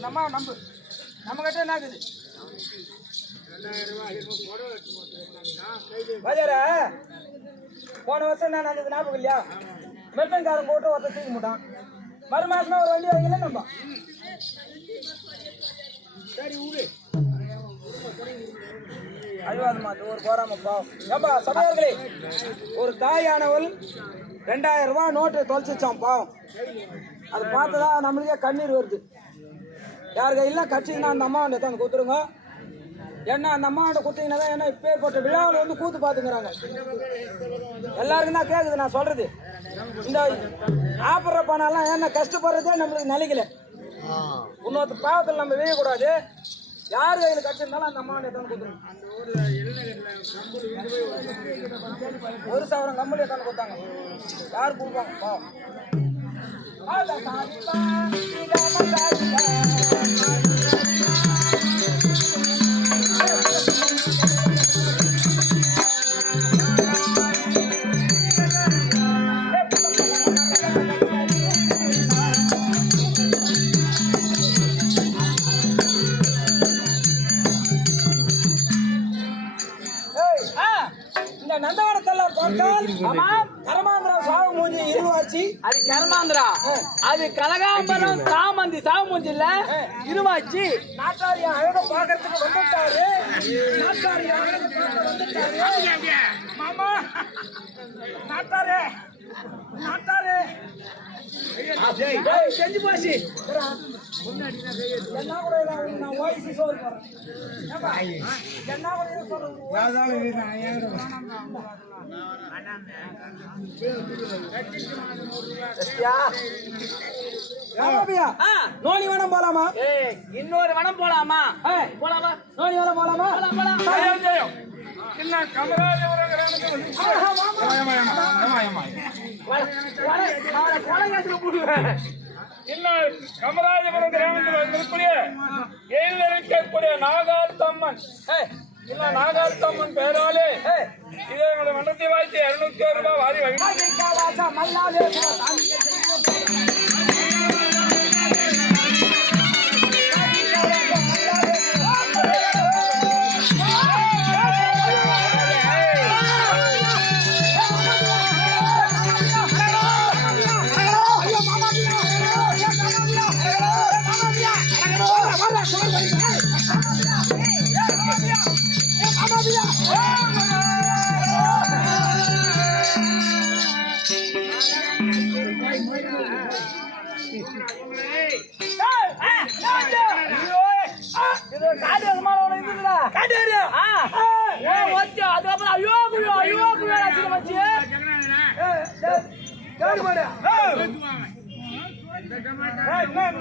அம்மா நம்பு நம்ம கிட்ட என்ன இருக்குது போன வருஷம் நான் அந்த ஞாபகம் இல்லையா? மெத்தன்காரன் போட்டு ஒருத்தர் தூக்க மாட்டான் மறு மாசமா ஒரு வண்டி வாங்கல நம்ம. சரி ஒரு போறாம பாவம் ஏப்பா சபையர்களே ஒரு தாயானவள் ரெண்டாயிரம் ரூபாய் நோட்டு தொலைச்சிச்சான் பாவம் அது பார்த்ததா நம்மளுக்கே கண்ணீர் வருது. யார் கையெல்லாம் கட்சிங்கன்னா அந்த அம்மா வந்து எடுத்து கொடுத்துருங்க. ஏன்னா அந்த அம்மாவோட குத்தீங்கன்னா தான் ஏன்னா இப்பேற்பட்ட விழாவில் வந்து கூத்து பார்த்துக்கிறாங்க எல்லாருக்கும் தான் கேட்குது நான் சொல்றது. இந்த ஆப்படுற பணம்லாம் ஏன்னா கஷ்டப்படுறதே நம்மளுக்கு நிலைக்கல. இன்னொருத்த பாவத்தில் நம்ம வேயக்கூடாது யார் கையில் கட்டிருந்தாலும் அந்த அம்மாவோட எடுத்து கொடுத்துருங்க ஒரு சவரம் கம்பளி எடுத்து கொடுத்தாங்க யார் கொடுப்பாங்க? பாவம் அது கனகாம்பரம் சாமந்தி சாமூஞ்சி இல்ல இருவாச்சி. நாட்டாரியா அழக பாக்குறதுக்கு வந்துட்டாரு. நாட்டாரியா அழக பார்க்க வந்துட்டாரு. மாமா நாட்டாரே நாட்டாரே. செஞ்சு போச்சு என்ன நான் என்ன வேணும் போலாமா. இன்னொரு வனம் போலாமா. போலாமா. நோனி வேணும் போலாமா. கொலை கேசுல போடுவேன். இன்னும் கமராஜபுரம் கிராமத்தில் வந்திருக்கூடிய எழில் இருக்கக்கூடிய நாகாத்தம்மன் ஏய், இல்ல நாகாத்தம்மன் பேராலே. இதை எங்களுடைய மன்றத்தை வாய்த்து இருநூத்தி ஒரு ரூபாய் வாரி வாங்கி இது காட்டு எருமாளோட இதுடா. ஆ. ஏய், ஒத்து, அதுக்கப்புறம் ஐயோ குய்யோ, ஐயோ குய்யோ அடிச்சுட்டு வந்துச்சு.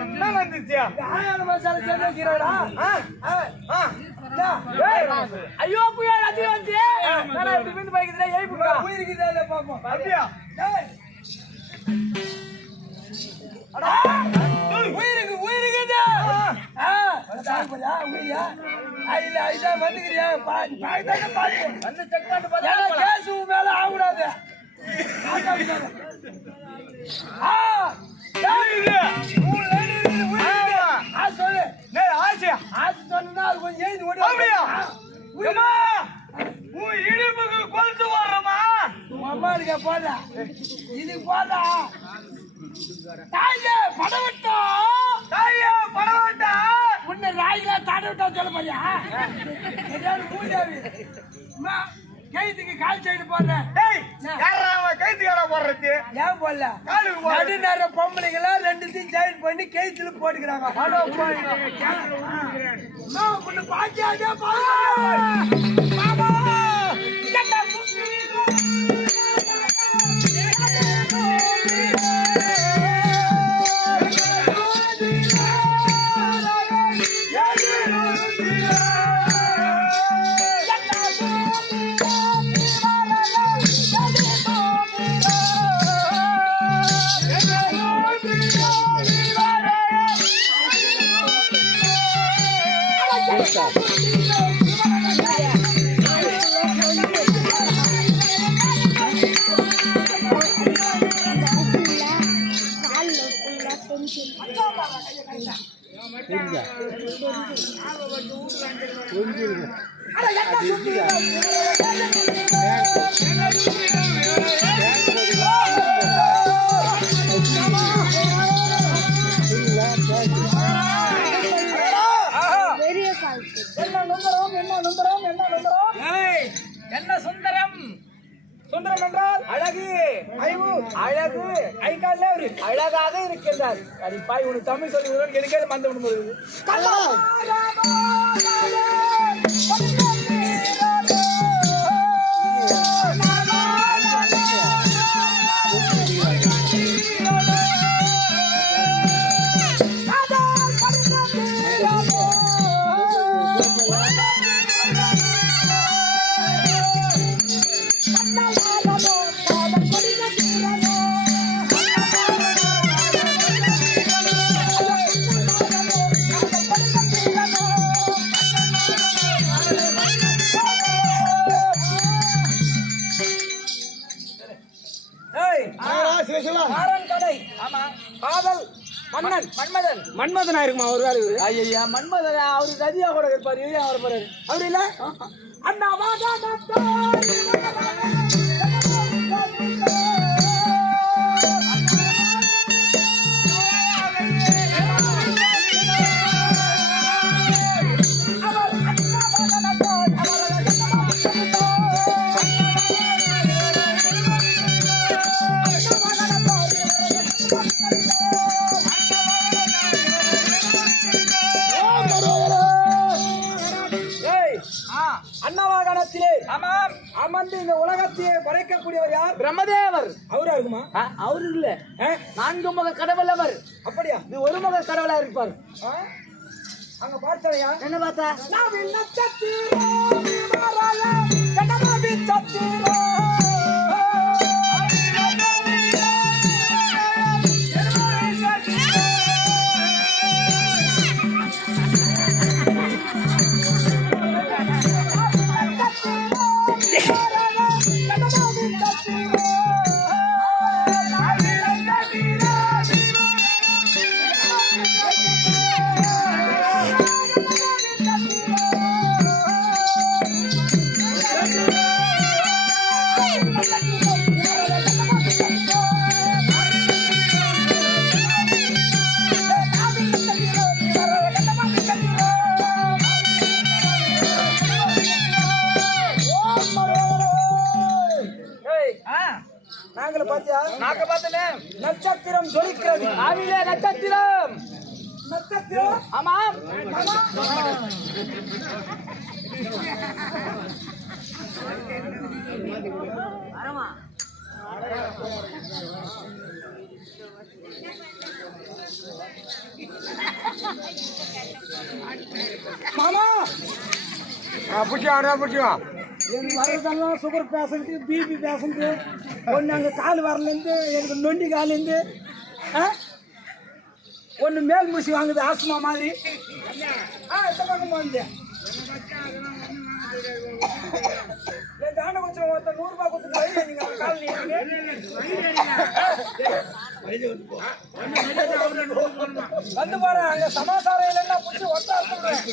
என்ன வந்துச்சியா ஏய், ஐயோ குய்யோ அடிச்சுட்டு வந்துச்சு. என்னடா இப்படி விழுந்து போய்க்குதுடா, அப்படியா சாப்பிடுறியா, உயிரியா? ஐல, இதான் வந்துக்கிறியா? பா- பாய்தானே பாரு. வந்து செக் பண்ணிட்டு பார்த்தா. கேஸ் உன் மேல ஆகக்கூடாது. ஆ, டேய், உன் line இருக்குது, உயிருக்கு. ஆ, சொல்லு. ஆசியா ஆசை சொன்னா அது கொஞ்சம் எழுதி ஓடி அப்படியா? ஆ, உயிருக்கு. அம்மா உன் இடுப்புக்கு கொலுசு வர்றமா உன் அம்மா இருக்க போடா இது போடா தாயே படவட்டா தாயா பரவாட்டா உன்னை ராயிலா தாட போறியா ஏதாவது மூஞ்சாவி அம்மா கைத்துக்கு கால் சைடு போடுறேன். டேய் யாரா அவன் கைத்துக்கார போடுறது? ஏன் போடல? போடுறது நடுநேர பொம்பளைங்களா ரெண்டுத்தையும் ஜாயின் பண்ணி கைத்துல போட்டுக்கிறாங்க. அம்மா, உன்னை பாத்தியாதே பாரு. என்ன சுந்தரம் என்றால் அழகு ஐவு அழகு ஐகால்ல ஒரு அழகாக இருக்கின்றார். அது பாய் உனக்கு தமிழ் சொல்லி விடுவோம் எனக்கே மந்த விடும்போது மன்மதன் இருக்குமா ஒரு வேலை இவரு? ஐயா மன்மதன் அவரு கதியா கூட இருப்பாரு அவர் பாரு அப்படி இல்ல? அண்ணா வாடா அன்னவாகனத்திலே ஆமாம். அமர்ந்து இந்த உலகத்தையே படைக்கக்கூடியவர் யார்? பிரம்மதேவர். அவரா இருக்குமா அவர் இல்ல? நான்கு முக கடவுள் அவர். அப்படியா? இது ஒரு முக கடவுளா இருப்பார்? அங்க பார்த்தலையா? என்ன பார்த்தா? நாவில் ஆவிலே நட்சத்திரம் நட்சத்திரம் ஆமாம். மாமா. பிடிச்சா பிடிச்சா எனக்கு வரதெல்லாம் சுகர் பேஷண்ட்டு பிபி பேஷண்ட்டு ஒன்று அங்கே கால் வரலேருந்து எனக்கு நொண்டி காலேருந்து ஒன்று மேல் மூசி வாங்குது ஆஸ்மா மாதிரி. ஆ இந்த பக்கம் வந்து. என் தாண்ட கொஞ்சம் ஒருத்தர் கொடுத்து கால் வந்து பாரு அங்க சமாசாரம் இல்லைன்னா பிடிச்சி ஒத்தா சொல்றேன்.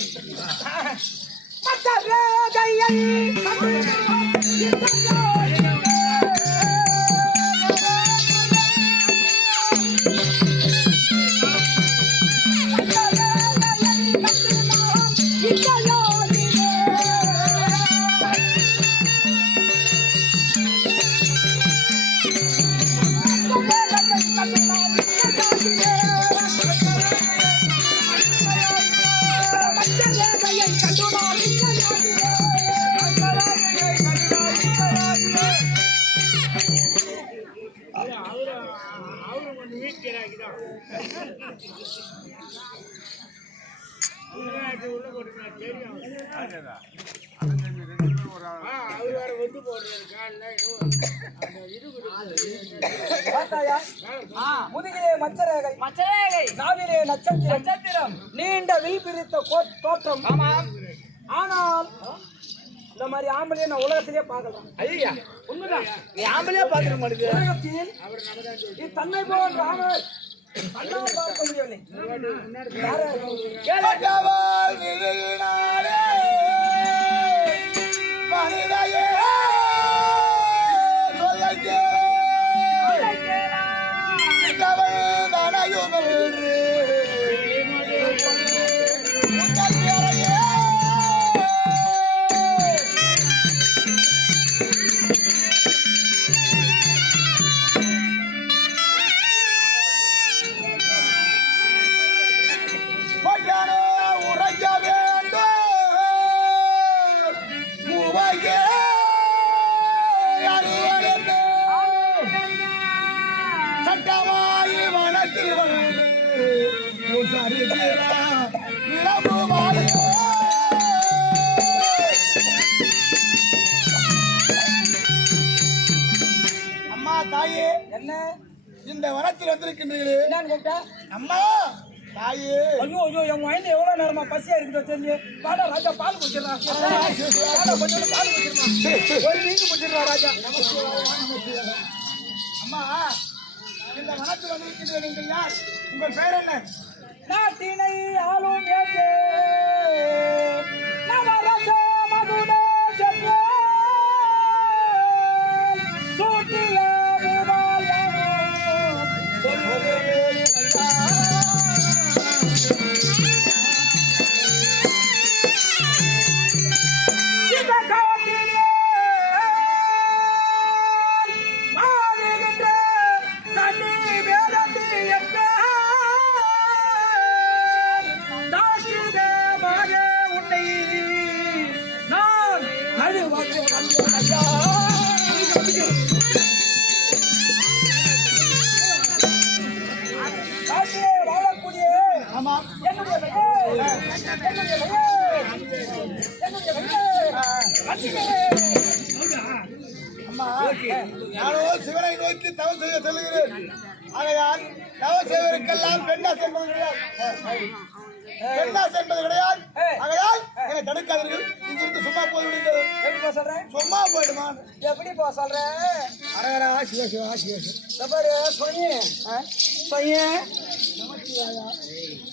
மச்சரே கையை பார்த்தாயா? ஆ, முதுகிலே மச்சரேகை மச்சரேகை. நாவிலே நட்சத்திரம். நட்சத்திரம். நீண்ட வில் பிரித்த தோற்றம். ஆமாம் ஆனால் இந்த மாதிரி ஆம்பளையை நான் உலகத்திலேயே பார்க்கலாம் ஐயா உண்மைதான். நீ ஆம்பளையா பாக்குற மாட்டேங்குது உலகத்தில் நீ தன்னை போன்ற ஆமல் தன்னால் பார்க்க முடியவில்லை. ஐயோ ஐயோ என் வயந்து எவ்வளவு நேரமா பசியா இருக்குதோ தெரிஞ்சு பாடா ராஜா பால் குடிச்சிடறான் கொஞ்சம் பால் குடிச்சிருமா ஒரு நீங்க குடிச்சிடுறா ராஜா. அம்மா இந்த வனத்தில் வந்திருக்கின்ற நீங்கள் யார்? உங்கள் பெயர் என்ன? நாட்டினை ஆளும் ஏற்றே நவரச மகுட செல்வ சூட்டிய நானோ சிவனை நோக்கி தவம் செய்ய செல்கிறேன் ஆகையால் தவம் செய்வதற்கெல்லாம் பெண்ணாஸ் என்பது கிடையாது பெண்ணாஸ் என்பது கிடையாது ஆகையால் என்னை தடுக்காதீர்கள் இங்கிருந்து சும்மா போய்விடுங்கள் எப்படி போக சொல்றேன் சும்மா போயிடுமா எப்படி போக சொல்றேன் அரகரா சிவ சிவா சிவ. சிவ இந்த பாரு பையன். பையன். ஒன்னு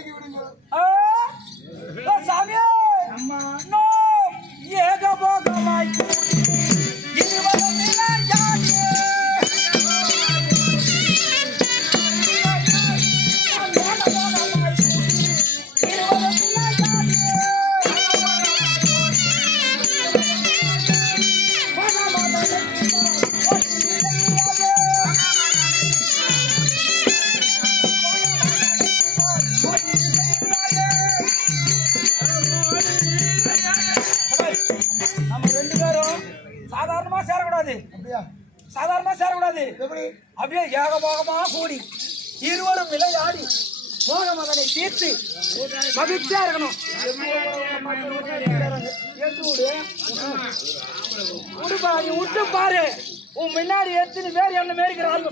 விடுங்கள் அப்படியே ஏகபோகமா கூடி இருவரும் விளையாடி மோகமதனை தீர்த்து மகிழ்ச்சியா இருக்கணும். விடு. பாரு நீ விட்டு பாரு உன் முன்னாடி எத்தனை பேர் என்ன மேய்க்கிறாங்க